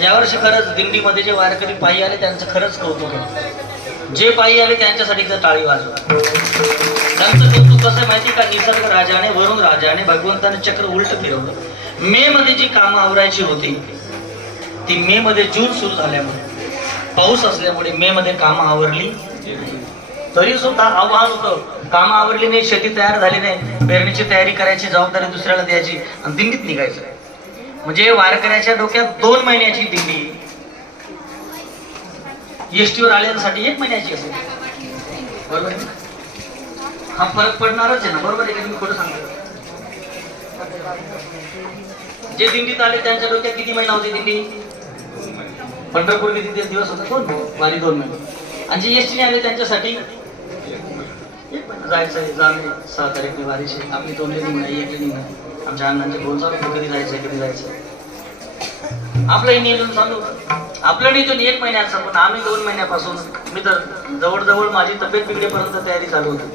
यावर्षी खरंच दिंडीमध्ये जे वारकरी पायी आले त्यांचं खरंच कौतुक आहे. जे पायी आले त्यांच्यासाठी टाळी वाजवा. त्यांचं कौतुक कसं माहिती का, निसर्ग राजाने वरुण राजाने भगवंताने चक्र उलट फिरवलं. मे मध्ये जी कामं आवरायची होती ती मे मध्ये जून सुरू झाल्यामुळे पाऊस असल्यामुळे मे मध्ये कामं आवरली. तरी सुद्धा आव्हान होतं, कामं आवरली नाही, शेती तयार झाली नाही, पेरणीची तयारी करायची जबाबदारी दुसऱ्याला द्यायची आणि दिंडीत निघायचं. म्हणजे वारकऱ्याच्या डोक्यात 2 महिन्याची दिंडी, एसटीवर आलेल्यासाठी 1 महिन्याची असेल. बरोबर आहे? हा फरक पडणारच आहे ना. बरोबर आहे का? मी खोटं सांगतो? जे दिंडीत आले त्यांच्या डोक्यात किती महिना होती दिंडी? पंढरपूर किती दिवस होता? 2 वारी 2 महिने. आणि जे एसटीने आले त्यांच्यासाठी 1 महिना जायचंय. जाणे 6 तारीखने वारीचे आपली 2 दिन नाही, 1 दिन नाही. आमच्या अण्णांचे फोन चालू, कधी जायचंय कधी जायचं. आपलंही नियोजन चालू, आपलं नियोजन 1 महिन्याचं, पण आम्ही 2 महिन्यापासून, मी तर जवळजवळ माझी तब्येत बिघडेपर्यंत तयारी चालू होती.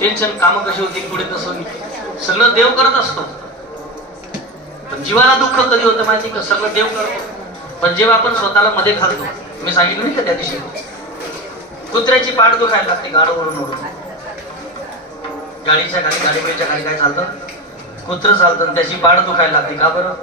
टेन्शन, कामं कशी होती, पुढे कसं, सगळं देव करत असतो. पण जीवाला दुःख कधी होतं माहिती का? सगळं देव करतो, पण जेव्हा आपण स्वतःला मध्ये घालतो. मी सांगितलं नाही का त्या दिवशी, कुत्र्याची पाठ दुखायला लागते गाडीवरून ओढून. गाडीच्या खाली, गाडीच्या खाली काय चालतं? कुत्र चालतं, त्याची पाठ दुखायला लागते. का बरं?